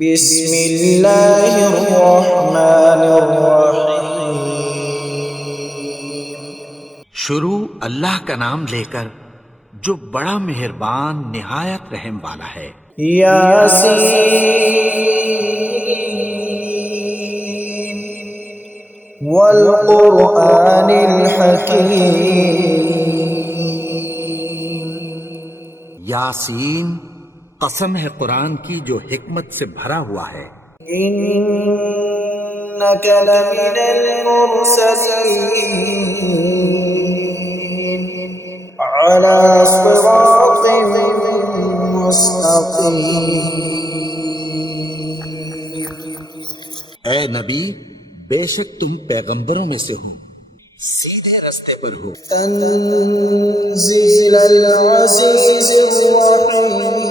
بسم اللہ الرحمن الرحیم۔ شروع اللہ کا نام لے کر جو بڑا مہربان نہایت رحم والا ہے۔ یاسین والقرآن الحکیم۔ یاسین، قسم ہے قرآن کی جو حکمت سے بھرا ہوا ہے۔ انک لمن المرسلین علی صراط مستقیم۔ اے نبی، بے شک تم پیغمبروں میں سے ہو، سیدھے رستے پر ہو۔ تنزیل العزیز الرحیم۔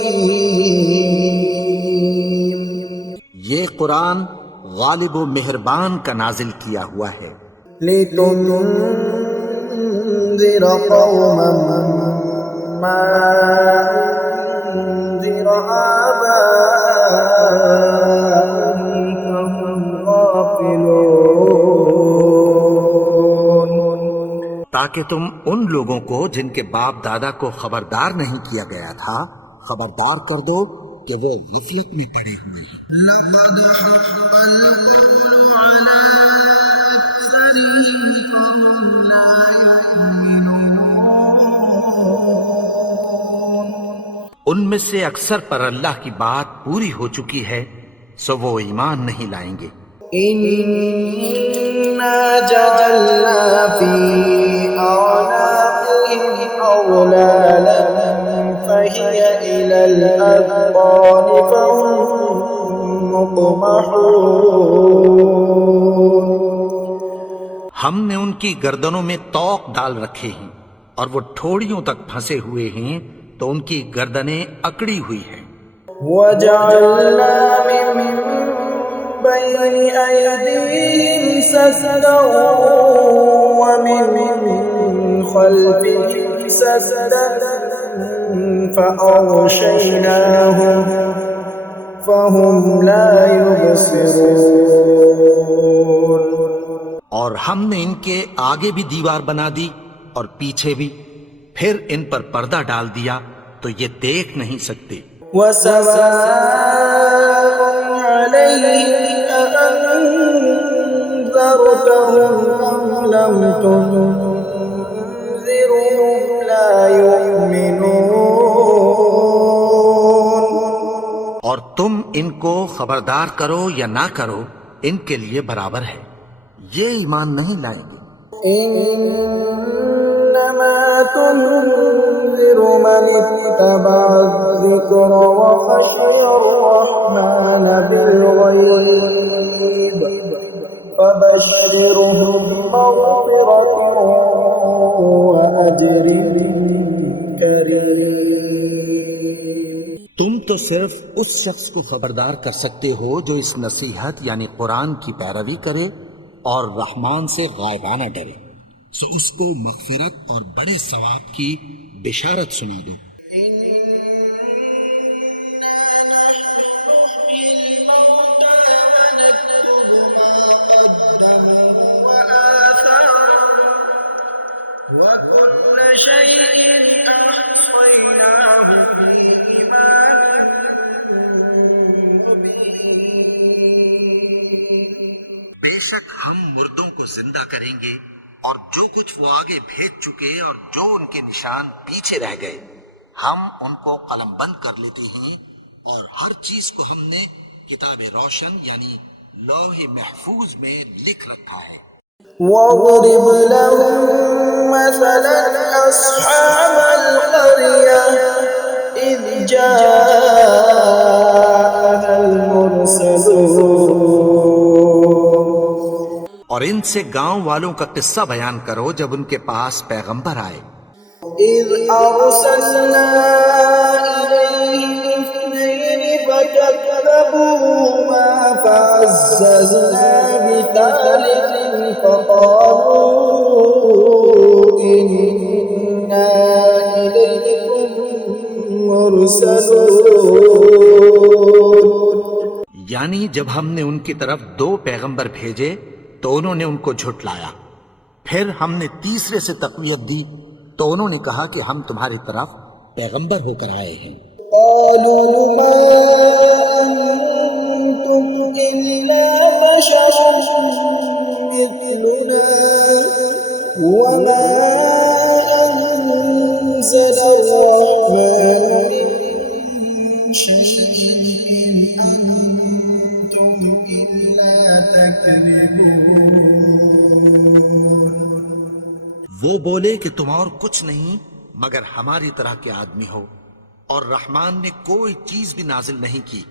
یہ قرآن غالب و مہربان کا نازل کیا ہوا ہے۔ لتنذر قوما ما انذر آباؤهم فهم غافلون۔ تاکہ تم ان لوگوں کو جن کے باپ دادا کو خبردار نہیں کیا گیا تھا خبردار کر دو کہ وہ غفلت میں پڑے ہوئے ہیں۔ لقد حق القول على أكثرهم فهم لا يؤمنون۔ ان میں سے اکثر پر اللہ کی بات پوری ہو چکی ہے، سو وہ ایمان نہیں لائیں گے۔ إنا جعلنا في أعناقهم أغلالا فهي إلى الأذقان فهم مقمحون۔ ہم نے ان کی گردنوں میں طوق ڈال رکھے ہیں اور وہ ٹھوڑیوں تک پھنسے ہوئے ہیں، تو ان کی گردنیں اکڑی ہوئی ہیں۔ وجعلنا من بين أيديهم سدا ومن خلفهم سدا فأغشيناهم فهم لا يبصرون۔ اور ہم نے ان کے آگے بھی دیوار بنا دی اور پیچھے بھی، پھر ان پر پردہ ڈال دیا تو یہ دیکھ نہیں سکتے۔ وسواء عليهم أأنذرتهم أم لم تنذرهم لا يؤمنون۔ اور تم ان کو خبردار کرو یا نہ کرو، ان کے لیے برابر ہے، یہ ایمان نہیں لائیں گے۔ إنما تنذر من اتبع الذكر وخشي الرحمن بالغيب فبشرهم بمغفرة وأجر كريم۔ تم تو صرف اس شخص کو خبردار کر سکتے ہو جو اس نصیحت یعنی قرآن کی پیروی کرے اور رحمان سے غائبانہ ڈرے، سو اس کو مغفرت اور بڑے ثواب کی بشارت سنا دو۔ وكل شيء أحصيناه في إمام مبين۔ بے شک ہم مردوں کو زندہ کریں گے، اور جو کچھ وہ آگے بھیج چکے اور جو ان کے نشان پیچھے رہ گئے ہم ان کو قلم بند کر لیتے ہیں، اور ہر چیز کو ہم نے کتاب روشن یعنی لوح محفوظ میں لکھ رکھا ہے۔ واضرب لهم مثلا أصحاب القرية إذ جاءها المرسلون۔ اور ان سے گاؤں والوں کا قصہ بیان کرو جب ان کے پاس پیغمبر آئے۔ إذ أرسلنا إليهم اثنين فكذبوهما فعززنا بثالث فقالوا إنا إليكم مرسلون۔ یعنی جب ہم نے ان کی طرف 2 پیغمبر بھیجے تو انہوں نے ان کو جھٹلایا، پھر ہم نے تیسرے سے تقویت دی تو انہوں نے کہا کہ ہم تمہاری طرف پیغمبر ہو کر آئے ہیں۔ قالوا ما أنتم إلا بشر مثلنا وما أنزل الرحمن من شيء إن أنتم إلا تكذبون۔ وہ بولے کہ تم اور کچھ نہیں مگر ہماری طرح کے آدمی ہو، اور رحمان نے کوئی چیز بھی نازل نہیں کی،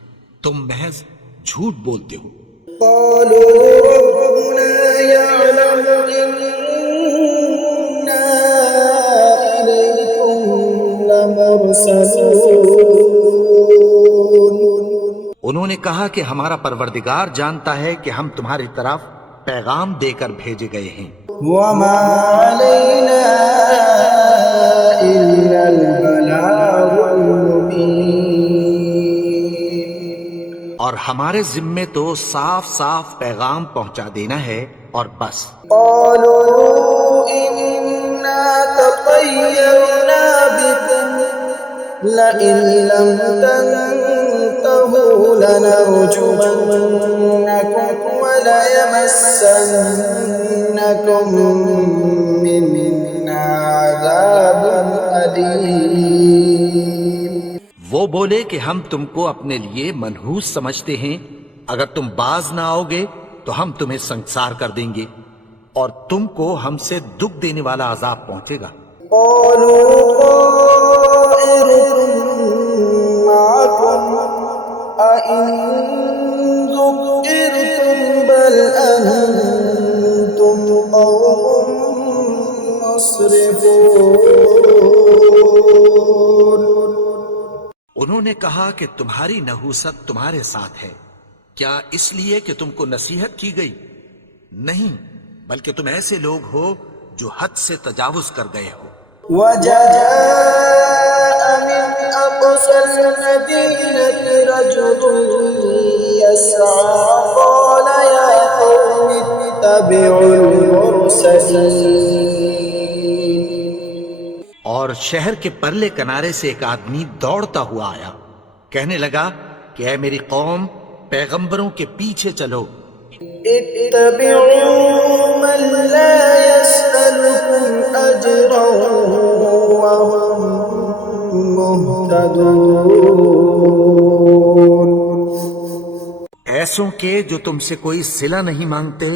تم محض جھوٹ بولتے ہو۔ قالوا ربنا يعلم إنا إليكم لمرسلون۔ انہوں نے کہا کہ ہمارا پروردگار جانتا ہے کہ ہم تمہاری طرف پیغام دے کر بھیجے گئے ہیں، وما علينا إلا البلاغ المبين۔ اور ہمارے ذمے تو صاف صاف پیغام پہنچا دینا ہے اور بس۔ قالوا إنا تطيرنا بكم لئن لم تنتهوا لنرجمنكم وليمسنكم منا عذاب أليم۔ وہ بولے کہ ہم تم کو اپنے لیے منحوس سمجھتے ہیں، اگر تم باز نہ آؤ گے تو ہم تمہیں سنسار کر دیں گے اور تم کو ہم سے دکھ دینے والا عذاب پہنچے گا۔ قالوا طائركم معكم أئن ذكرتم بل أنتم قوم مسرفون۔ انہوں نے کہا کہ تمہاری نحوست تمہارے ساتھ ہے، کیا اس لیے کہ تم کو نصیحت کی گئی؟ نہیں، بلکہ تم ایسے لوگ ہو جو حد سے تجاوز کر گئے ہو۔ وجاء من أقصى المدينة رجل يسعى قال يا قوم اتبعوا المرسلين۔ اور شہر کے پرلے کنارے سے ایک آدمی دوڑتا ہوا آیا، کہنے لگا کہ اے میری قوم، پیغمبروں کے پیچھے چلو۔ اتبعوا من لا يسألكم أجرا وهم مهتدون۔ ایسوں کے جو تم سے کوئی صلہ نہیں مانگتے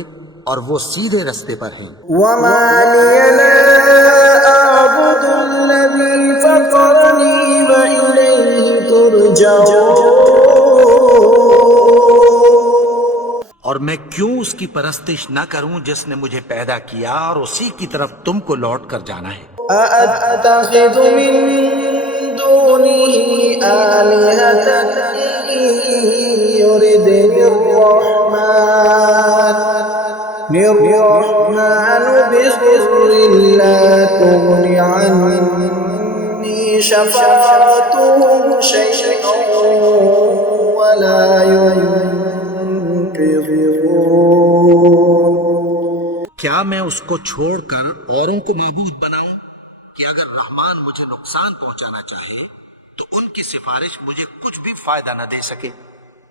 اور وہ سیدھے رستے پر ہیں۔ وما لي لا أعبد الذي فطرني وإليه ترجعون۔ اور میں کیوں اس کی پرستش نہ کروں جس نے مجھے پیدا کیا اور اسی کی طرف تم کو لوٹ کر جانا ہے۔ أأتخذ من دونه آلهة إن يردني الرحمن بضر لا تغن عني شفاعتهم شيئا ولا ينقذون۔ کیا میں اس کو چھوڑ کر اوروں کو معبود بناؤں کہ اگر رحمان مجھے نقصان پہنچانا چاہے تو ان کی سفارش مجھے کچھ بھی فائدہ نہ دے سکے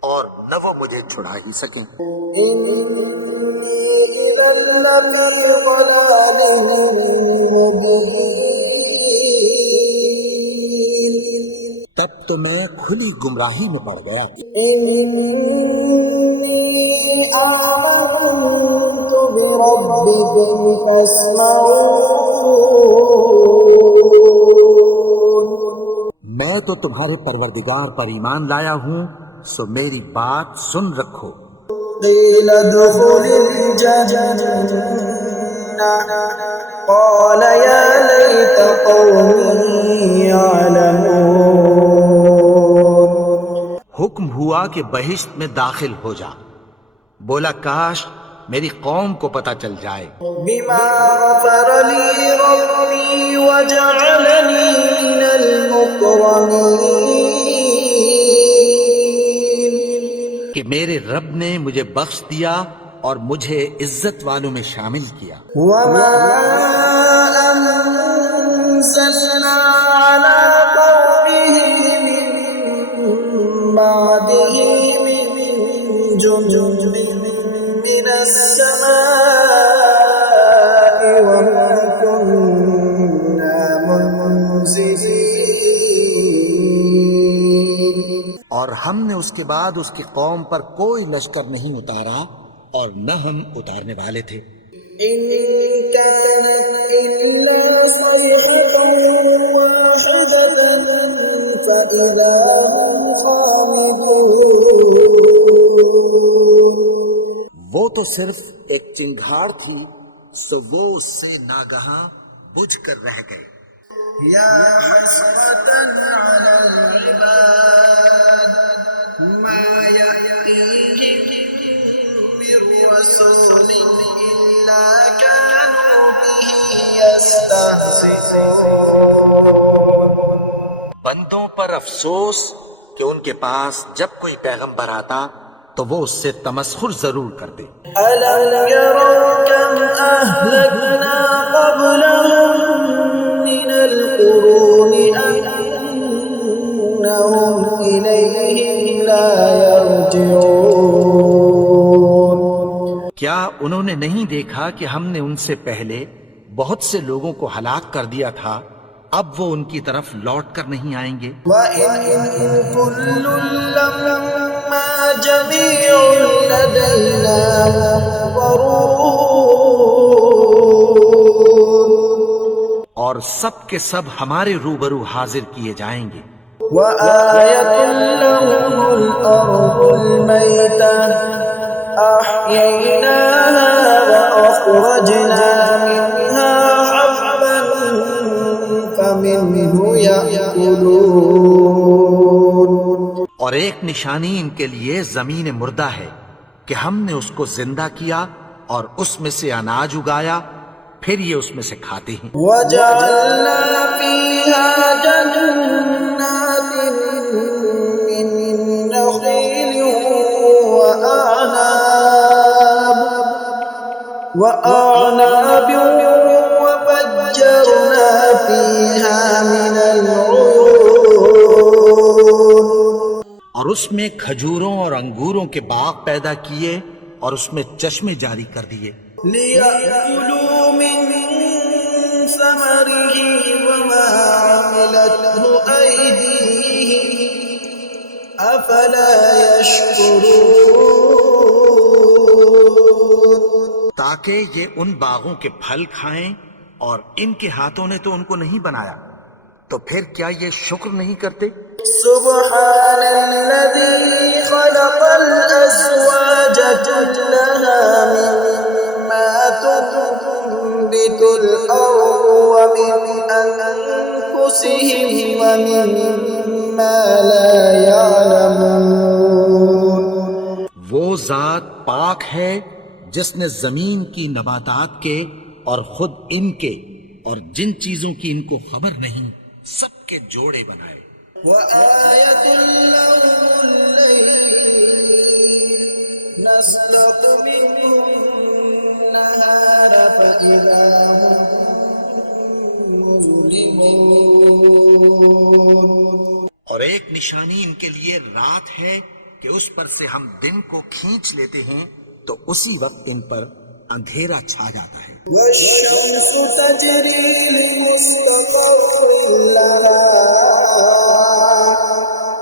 اور نہ وہ مجھے چھڑا ہی سکیں۔ تب تو میں کھلی گمراہی میں پڑ گیا۔ آمنت بربكم فاسمعون۔ میں تو تمہارے پروردگار پر ایمان لایا ہوں، سو میری بات سن رکھو۔ قيل ادخل الجنة قال يا ليت قومي يعلمون۔ حکم ہوا کہ بہشت میں داخل ہو جا، بولا کاش میری قوم کو پتہ چل جائے۔ بما غفر لي ربي وجعلني من المكرمين۔ کہ میرے رب نے مجھے بخش دیا اور مجھے عزت والوں میں شامل کیا. وما أنزلنا على قومه من بعده من جند من السماء وما كنا منزلين. اور ہم نے اس کے بعد اس کی قوم پر کوئی لشکر نہیں اتارا اور نہ ہم اتارنے والے تھے. إن كانت إلا صيحة واحدة فإذا هم خامدون. وہ تو صرف ایک چنگھاڑ تھی سو وہ اس سے ناگہاں بجھ کر رہ گئے. يا حسرة على العباد ما يأتيهم من رسول إلا كانوا به يستهزئون. بندوں پر افسوس کہ ان کے پاس جب کوئی پیغمبر آتا تو وہ اس سے تمسخر ضرور کرتے. ألم يروا كم أهلكنا قبلهم من القرون أنهم إليهم لا يرجعون. کیا انہوں نے نہیں دیکھا کہ ہم نے ان سے پہلے بہت سے لوگوں کو ہلاک کر دیا تھا، اب وہ ان کی طرف لوٹ کر نہیں آئیں گے؟ وَإِن كُلٌّ لَّمَّا جَمِيعٌ لَّدَيْنَا مُحْضَرُونَ. اور سب کے سب ہمارے روبرو حاضر کیے جائیں گے. وَآيَةٌ لَّهُمُ الْأَرْضُ الْمَيْتَةُ أَحْيَيْنَاهَا وَأَخْرَجْنَا مِنْهَا حَبًّا فَمِنْهُ يَأْكُلُونَ. اور ایک نشانی ان کے لیے زمین مردہ ہے کہ ہم نے اس کو زندہ کیا اور اس میں سے اناج اگایا، پھر یہ اس میں سے کھاتے ہیں. وَجَعَلْنَا فِيهَا جَنَّاتٍ مِّن نَّخِيلٍ وَأَعْنَابٍ وَفَجَّرْنَا فِيهَا مِنَ الْعُيُونِ. اور اس میں کھجوروں اور انگوروں کے باغ پیدا کیے اور اس میں چشمے جاری کر دیے. لِيَأْكُلُوا مِن ثَمَرِهِ وَمَا عَمِلَتْهُ أَيْدِيهِمْ أَفَلَا يَشْكُرُونَ. تاکہ یہ ان باغوں کے پھل کھائیں اور ان کے ہاتھوں نے تو ان کو نہیں بنایا، تو پھر کیا یہ شکر نہیں کرتے؟ سبحان الذي خلق الأزواج كلها مما تنبت الأرض ومن أنفسهم ومما لا يعلمون. وہ ذات پاک ہے جس نے زمین کی نباتات کے اور خود ان کے اور جن چیزوں کی ان کو خبر نہیں سب کے جوڑے بنائے. وآية لهم الليل نسلق منه النهار فإذا هم مظلمون. اور ایک نشانی ان کے لیے رات ہے کہ اس پر سے ہم دن کو کھینچ لیتے ہیں تو اسی وقت ان پر اندھیرا چھا جاتا ہے. والشمس تجري لمستقر لها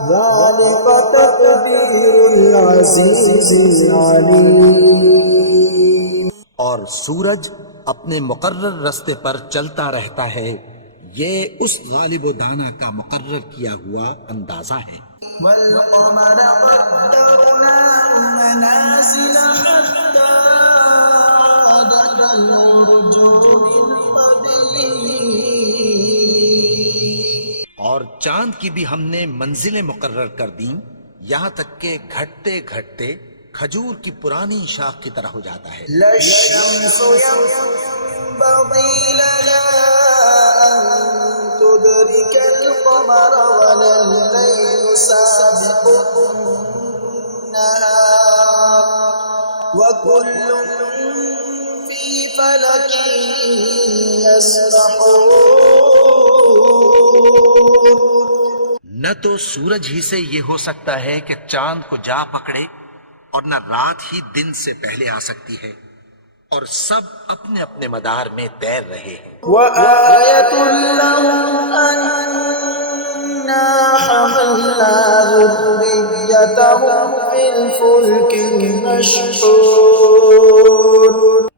ذلك تقدير العزيز العليم. اور سورج اپنے مقرر رستے پر چلتا رہتا ہے، یہ اس غالب و دانا کا مقرر کیا ہوا اندازہ ہے. والقمر قدرناه منازل حتى عاد كالعرجون القديم. اور چاند کی بھی ہم نے منزلیں مقرر کر دیں یہاں تک کہ گھٹتے گھٹتے کھجور کی پرانی شاخ کی طرح ہو جاتا ہے. لا الشمس ينبغي لها أن تدرك القمر ولا الليل سابق النهار وكل في فلك يسبحون. نہ تو سورج ہی سے یہ ہو سکتا ہے کہ چاند کو جا پکڑے، اور نہ رات ہی دن سے پہلے آ سکتی ہے، اور سب اپنے اپنے مدار میں تیر رہے ہیں. وآية لهم أنا حملنا ذريتهم في الفلك المشحون.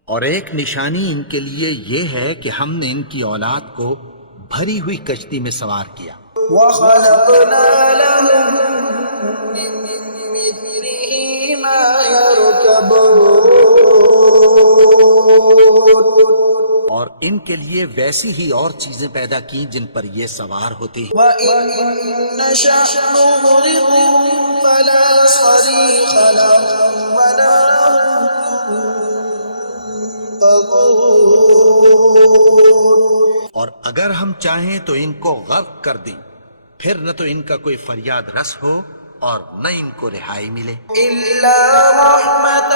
اور ایک نشانی ان کے لیے یہ ہے کہ ہم نے ان کی اولاد کو بھری ہوئی کشتی میں سوار کیا. وخلقنا لهم من مثله ما يركبون. اور ان کے لیے ویسی ہی اور چیزیں پیدا کی جن پر یہ سوار ہوتے ہیں. وَإِن نَّشَأْ نُغْرِقْهُمْ فَلَا صَرِيخَ لَهُمْ وَلَا هُمْ ينقذون. اور اگر ہم چاہیں تو ان کو غرق کر دیں، پھر نہ تو ان کا کوئی فریاد رس ہو اور نہ ان کو رہائی ملے. إِلَّا رَحْمَةً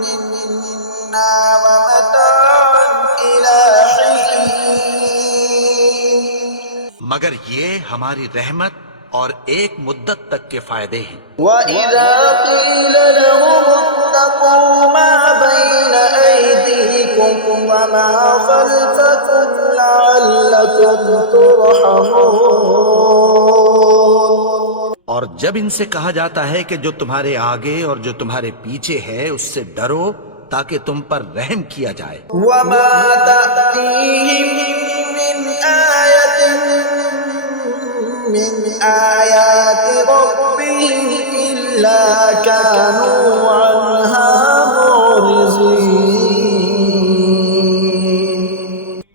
مِّنَّا وَمَتَاعًا إِلَىٰ حِينٍ. مگر یہ ہماری رحمت اور ایک مدت تک کے فائدے ہیں. وَإِذَا قِيلَ لَهُمُ اتَّقُوا مَا بَيْنَ أَيْدِيكُمْ وَمَا خَلْفَكُمْ لَعَلَّكُمْ تُرْحَمُونَ. اور جب ان سے کہا جاتا ہے کہ جو تمہارے آگے اور جو تمہارے پیچھے ہے اس سے ڈرو تاکہ تم پر رحم کیا جائے. وَمَا تَأْتِيهِم مِّنْ آيَةٍ مِّنْ آيَاتِ رَبِّهِمْ إِلَّا كَانُوا عَنْهَا مُعْرِضِينَ.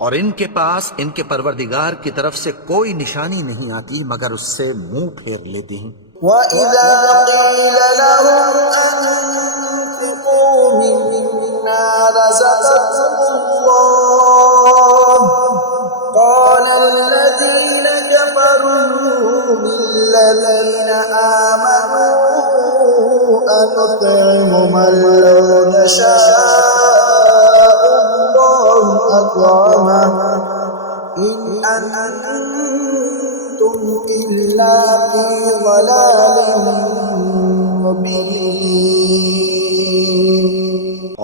اور ان کے پاس ان کے پروردگار کی طرف سے کوئی نشانی نہیں آتی مگر اس سے منہ پھیر لیتے ہیں. وَإِذَا قِيلَ لَهُمْ أَنفِقُوا مِمَّا رَزَقَكُمُ اللَّهُ قَالَ الَّذِينَ كَفَرُوا لِلَّذِينَ آمَنُوا أَنُطْعِمُ مَن لَّوْ يَشَاءُ اللَّهُ أَطْعَمَهُ إِنْ أَنتُمْ إِلَّا فِي ضَلَالٍ مُّبِينٍ.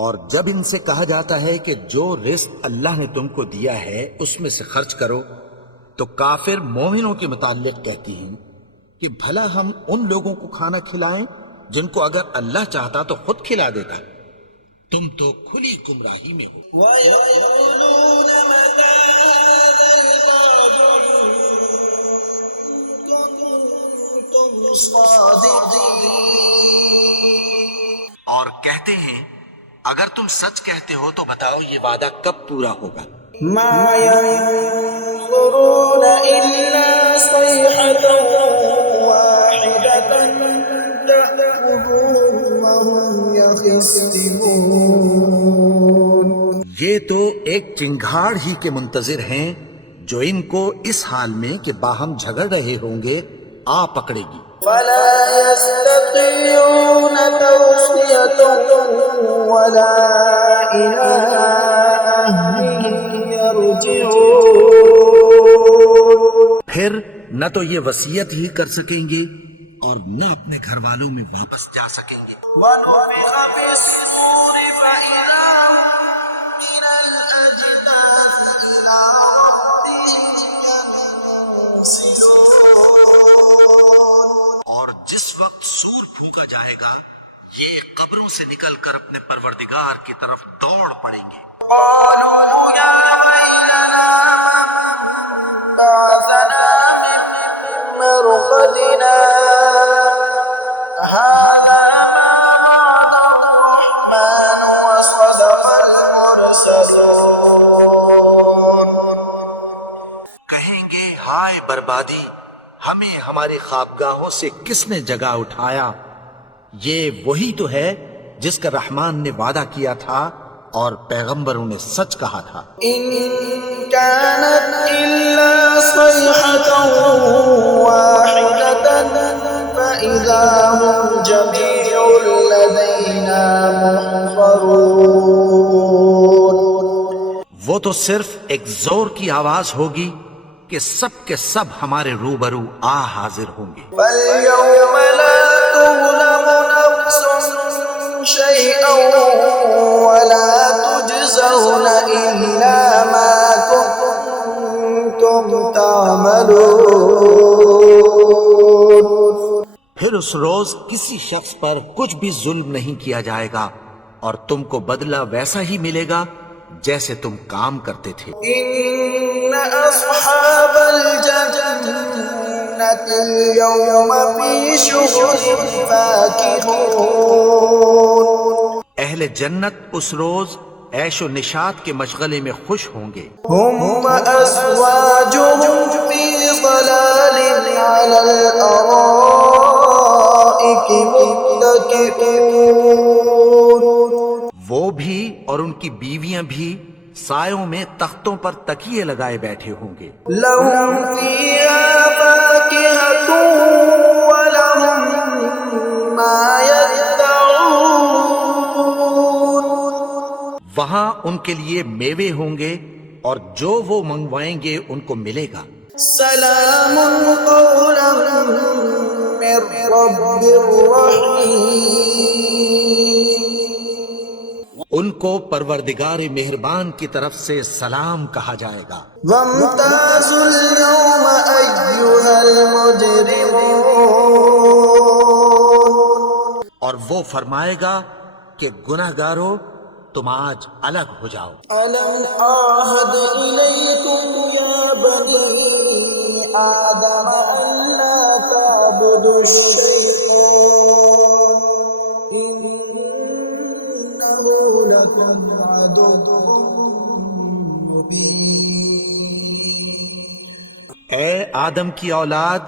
اور جب ان سے کہا جاتا ہے کہ جو رزق اللہ نے تم کو دیا ہے اس میں سے خرچ کرو، تو کافر مومنوں کے متعلق کہتی ہیں کہ بھلا ہم ان لوگوں کو کھانا کھلائیں جن کو اگر اللہ چاہتا تو خود کھلا دیتا. تم تو کھلی گمراہی میں ہو. وَيَقُولُونَ مَتَىٰ هَٰذَا الْوَعْدُ إِن كُنتُمْ صَادِقِينَ. اور کہتے ہیں اگر تم سچ کہتے ہو تو بتاؤ یہ وعدہ کب پورا ہوگا. مَا يَنظُرُونَ إِلَّا صَيْحَةً وَاحِدَةً تَأْخُذُهُمْ وَهُمْ يَخِصِّمُونَ. یہ تو ایک چنگھاڑ ہی کے منتظر ہیں جو ان کو اس حال میں کہ باہم جھگڑ رہے ہوں گے آ پکڑے گی. فَلَا يَسْتَطِيعُونَ تَوْصِيَةً وَلَا إِلَىٰ أَهْلِهِمْ يَرْجِعُونَ. پھر نہ تو یہ وصیت ہی کر سکیں گے اور نہ اپنے گھر والوں میں واپس جا سکیں گے. وَنُفِخَ فِي الصُّورِ فَإِذَا هُم مِّنَ الْأَجْدَاثِ إِلَىٰ رَبِّهِمْ يَنسِلُونَ. اور جس وقت سور پھونکا جائے گا یہ قبروں سے نکل کر اپنے پروردگار کی طرف دوڑ پڑیں گے. قَالُوا يَا وَيْلَنَا مَن بَعَثَنَا مِن مَّرْقَدِنَا هَٰذَا مَا وَعَدَ الرَّحْمَٰنُ وَصَدَقَ الْمُرْسَلُونَ. کہیں گے ہائے بربادی، ہمیں ہماری خوابگاہوں سے کس نے جگا اٹھایا. یہ وہی تو ہے جس کا رحمان نے وعدہ کیا تھا اور پیغمبروں نے سچ کہا تھا. إِن كَانَتْ إِلَّا صَيْحَةً وَاحِدَةً فإذا هم جميع لدينا محضرون. وہ تو صرف ایک زور کی آواز ہوگی کہ سب کے سب ہمارے روبرو حاضر ہوں گے. فاليوم لا تظلم نفس شيئا ولا تجزون إلا ما كنتم تعملون. پھر اس روز کسی شخص پر کچھ بھی ظلم نہیں کیا جائے گا اور تم کو بدلہ ویسا ہی ملے گا جیسے تم کام کرتے تھے. إن أصحاب الجنة اليوم في شغل فاكهون. اہل جنت اس روز عیش و نشاط کے مشغلے میں خوش ہوں گے. هم وأزواجهم في ظلال على الأرائك متكئون. وہ بھی اور ان کی بیویاں بھی سایوں میں تختوں پر تکیے لگائے بیٹھے ہوں گے. لهم فيها فاكهة ولهم ما يدعون. وہاں ان کے لیے میوے ہوں گے اور جو وہ منگوائیں گے ان کو ملے گا. سلام قولا من رب رحیم. ان کو پروردگار مہربان کی طرف سے سلام کہا جائے گا. وامتازوا اليوم أيها المجرمون. اور وہ فرمائے گا کہ گناہگارو تم آج الگ ہو جاؤ. ألم أعهد إليكم يا بني آدم ألا تعبدوا الشيطان إنه لكم عدو مبين. اے آدم کی اولاد،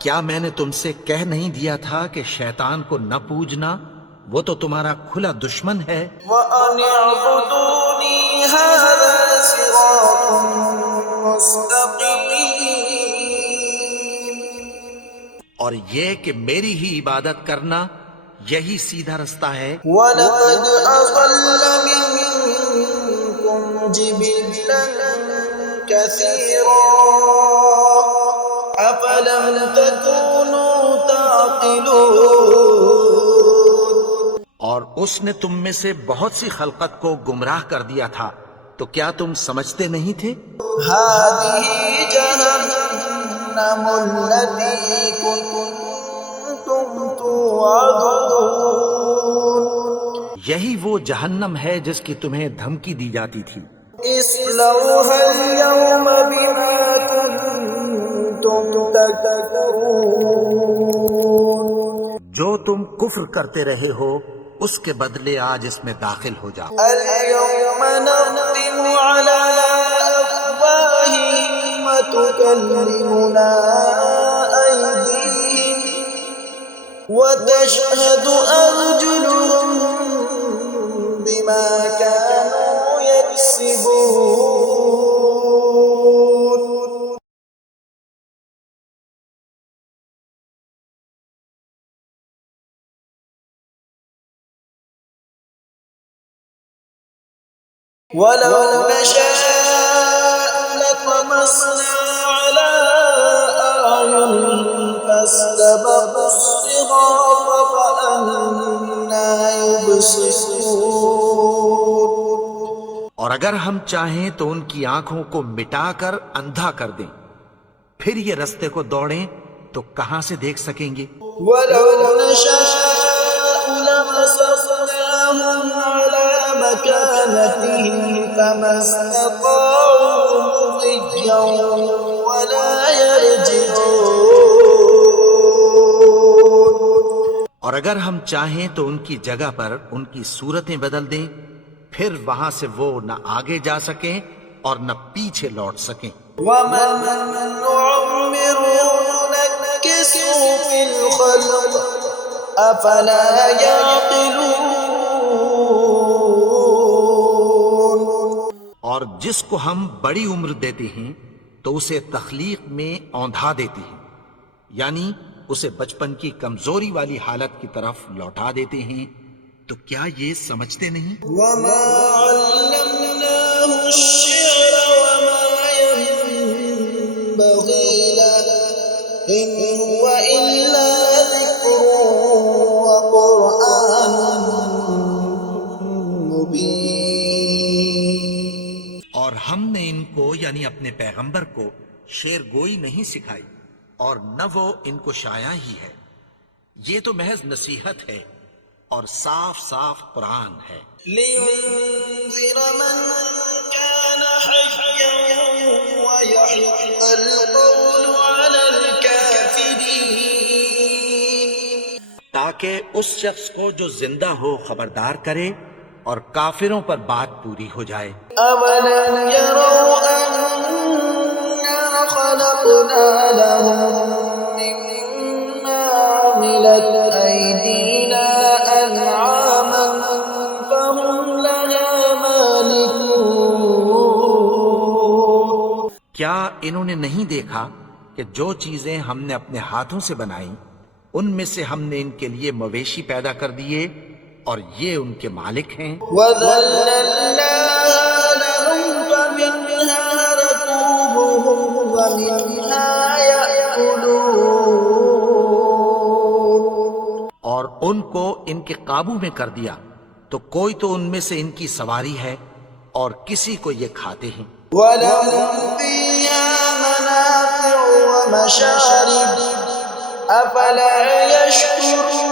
کیا میں نے تم سے کہہ نہیں دیا تھا کہ شیطان کو نہ پوجنا؟ وہ تو تمہارا کھلا دشمن ہے. وَأَنِ اعْبُدُونِي هَذَا صِرَاطٌ مُسْتَقِيمٌ. اور یہ کہ میری ہی عبادت کرنا یہی سیدھا رستہ ہے. وَلَقَدْ أَضَلَّ مِنكُمْ جِبِلًّا كَثِيرًا أَفَلَمْ تَكُونُوا تَعْقِلُونَ. اور اس نے تم میں سے بہت سی خلقت کو گمراہ کر دیا تھا، تو کیا تم سمجھتے نہیں تھے؟ هَذِهِ جَهَنَّمُ الَّتِي كُنتُمْ تُوعَدُونَ. یہی وہ جہنم ہے جس کی تمہیں دھمکی دی جاتی تھی. اصلوها اليوم بما كنتم تكفرون. جو تم کفر کرتے رہے ہو اس کے بدلے آج اس میں داخل ہو جاؤ. اليوم نختم على أفواههم وتكلمنا أيديهم وتشهد أرجلهم بما كانوا يكسبون. ولو نشاء لطمسنا على أعينهم فاستبقوا الصراط فأنى يبصرون. اور اگر ہم چاہیں تو ان کی آنکھوں کو مٹا کر اندھا کر دیں، پھر یہ رستے کو دوڑیں تو کہاں سے دیکھ سکیں گے. ولو نشاء لمسخناهم على مكانتهم فما استطاعوا مضيا ولا يرجعون. اور اگر ہم چاہیں تو ان کی جگہ پر ان کی صورتیں بدل دیں، پھر وہاں سے وہ نہ آگے جا سکیں اور نہ پیچھے لوٹ سکیں. ومن نعمره ننكسه في الخلق أفلا يعقلون. اور جس کو ہم بڑی عمر دیتے ہیں تو اسے تخلیق میں اوندھا دیتے ہیں، یعنی اسے بچپن کی کمزوری والی حالت کی طرف لوٹا دیتے ہیں، تو کیا یہ سمجھتے نہیں؟ وما علمناه الشعر وما ينبغي له إن هو إلا ذكر وقرآن مبين. اور ہم نے ان کو یعنی اپنے پیغمبر کو شعر گوئی نہیں سکھائی، اور نہ وہ ان کو شاعر ہی ہے، یہ تو محض نصیحت ہے اور صاف صاف قرآن ہے۔ لينذر من كان حيا ويحق القول على الكافرين. تاکہ اس شخص کو جو زندہ ہو خبردار کرے اور کافروں پر بات پوری ہو جائے۔ أولم يروا أنا خلقنا لهم مما عملت أيدينا أنعاما فهم لها مالكون. کیا انہوں نے نہیں دیکھا کہ جو چیزیں ہم نے اپنے ہاتھوں سے بنائیں ان میں سے ہم نے ان کے لیے مویشی پیدا کر دیے اور یہ ان کے مالک ہیں۔ وَذَلَّلْنَاهَا لَهُمْ فَمِنْهَا رَكُوبُهُمْ وَمِنْهَا يَأْكُلُونَ. اور ان کو ان کے قابو میں کر دیا تو کوئی تو ان میں سے ان کی سواری ہے اور کسی کو یہ کھاتے ہیں۔ وَلَهُمْ فِيهَا مَنَافِعُ وَمَشَارِبُ أَفَلَا يَشْكُرُونَ.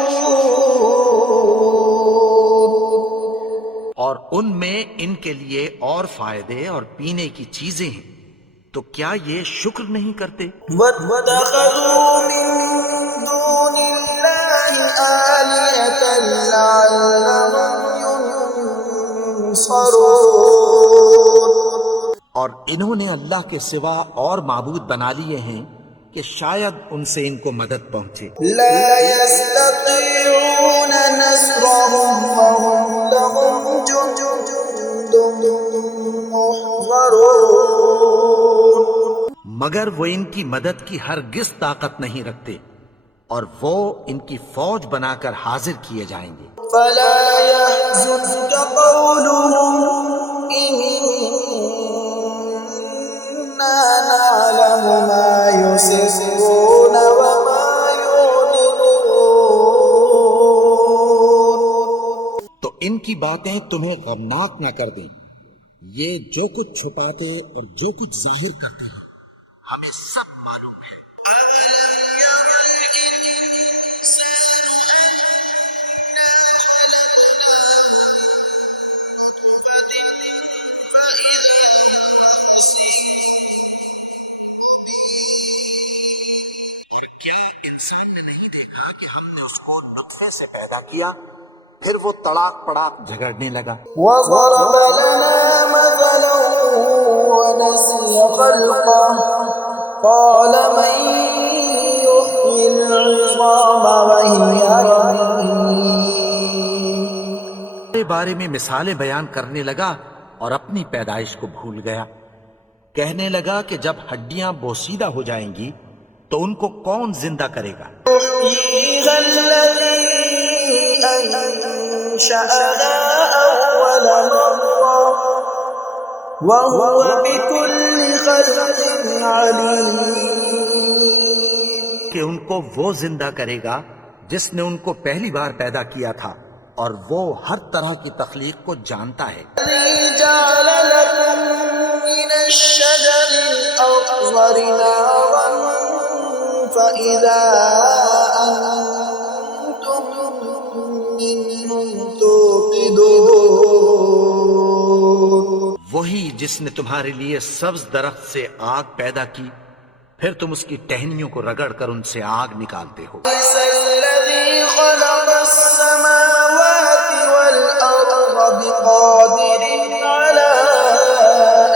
اور ان میں ان کے لیے اور فائدے اور پینے کی چیزیں ہیں، تو کیا یہ شکر نہیں کرتے؟ وَاتَّخَذُوا مِن دُونِ اللَّهِ آلِهَةً لَعَلَّهُمْ يُنصَرُونَ. اور انہوں نے اللہ کے سوا اور معبود بنا لیے ہیں کہ شاید ان سے ان کو مدد پہنچے۔ لا يستطيعون نصرهم وهم لهم جند محضرون. مگر وہ ان کی مدد کی ہرگز طاقت نہیں رکھتے اور وہ ان کی فوج بنا کر حاضر کیے جائیں گے۔ فلا يحزنك قولهم إنا نعلم ما يسرون وما يعلنون. تو ان کی باتیں تمہیں غمناک نہ کر دیں، یہ جو کچھ چھپاتے اور جو کچھ ظاہر کرتے ہیں ہمیں سب معلوم ہے۔ کیا انسان نے نہیں دیکھا کہ ہم نے اس کو نطفے سے پیدا کیا، پھر وہ تڑاک پڑاک جھگڑنے لگا۔ وضرب لنا مثلا ونسي خلقه قال من يحيي العظام وهي رميم. کے بارے میں مثالیں بیان کرنے لگا اور اپنی پیدائش کو بھول گیا۔ کہنے لگا کہ جب ہڈیاں بوسیدہ ہو جائیں گی تو ان کو کون زندہ کرے گا؟ يحييها الذي أنشأها أول مرة وهو بكل خلق عليم. کہ ان کو وہ زندہ کرے گا جس نے ان کو پہلی بار پیدا کیا تھا اور وہ ہر طرح کی تخلیق کو جانتا ہے۔ الذي جعل لكم من الشجر الأخضر نارا فإذا أنتم منه توقدون. وہی جس نے تمہارے لیے سبز درخت سے آگ پیدا کی، پھر تم اس کی ٹہنیوں کو رگڑ کر ان سے آگ نکالتے ہو۔ ليس الذي خلق السماوات والأرض بقادر على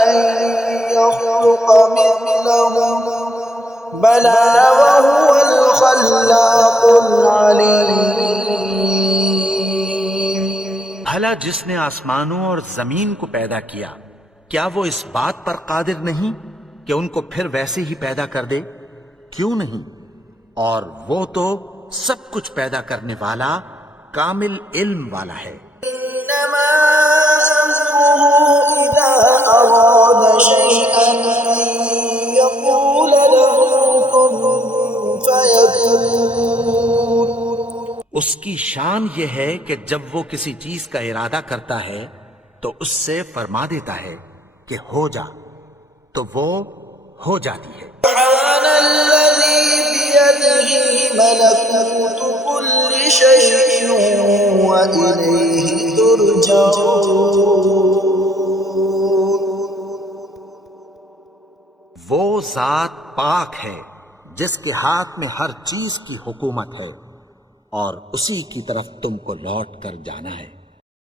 أن يخلق مثلهم بلى وهو الخلاق العليم. بھلا جس نے آسمانوں اور زمین کو پیدا کیا، کیا وہ اس بات پر قادر نہیں کہ ان کو پھر ویسے ہی پیدا کر دے؟ کیوں نہیں؟ اور وہ تو سب کچھ پیدا کرنے والا کامل علم والا ہے۔ إنما أمره إذا أراد شيئا أن يقول له كن فيكون۔ اس کی شان یہ ہے کہ جب وہ کسی چیز کا ارادہ کرتا ہے تو اس سے فرما دیتا ہے کہ ہو جا، تو وہ ہو جاتی ہے۔ سبحان الذي بيده ملكوت كل شيء وإليه ترجعون۔ وہ ذات پاک ہے جس کے ہاتھ میں ہر چیز کی حکومت ہے اور اسی کی طرف تم کو لوٹ کر جانا ہے۔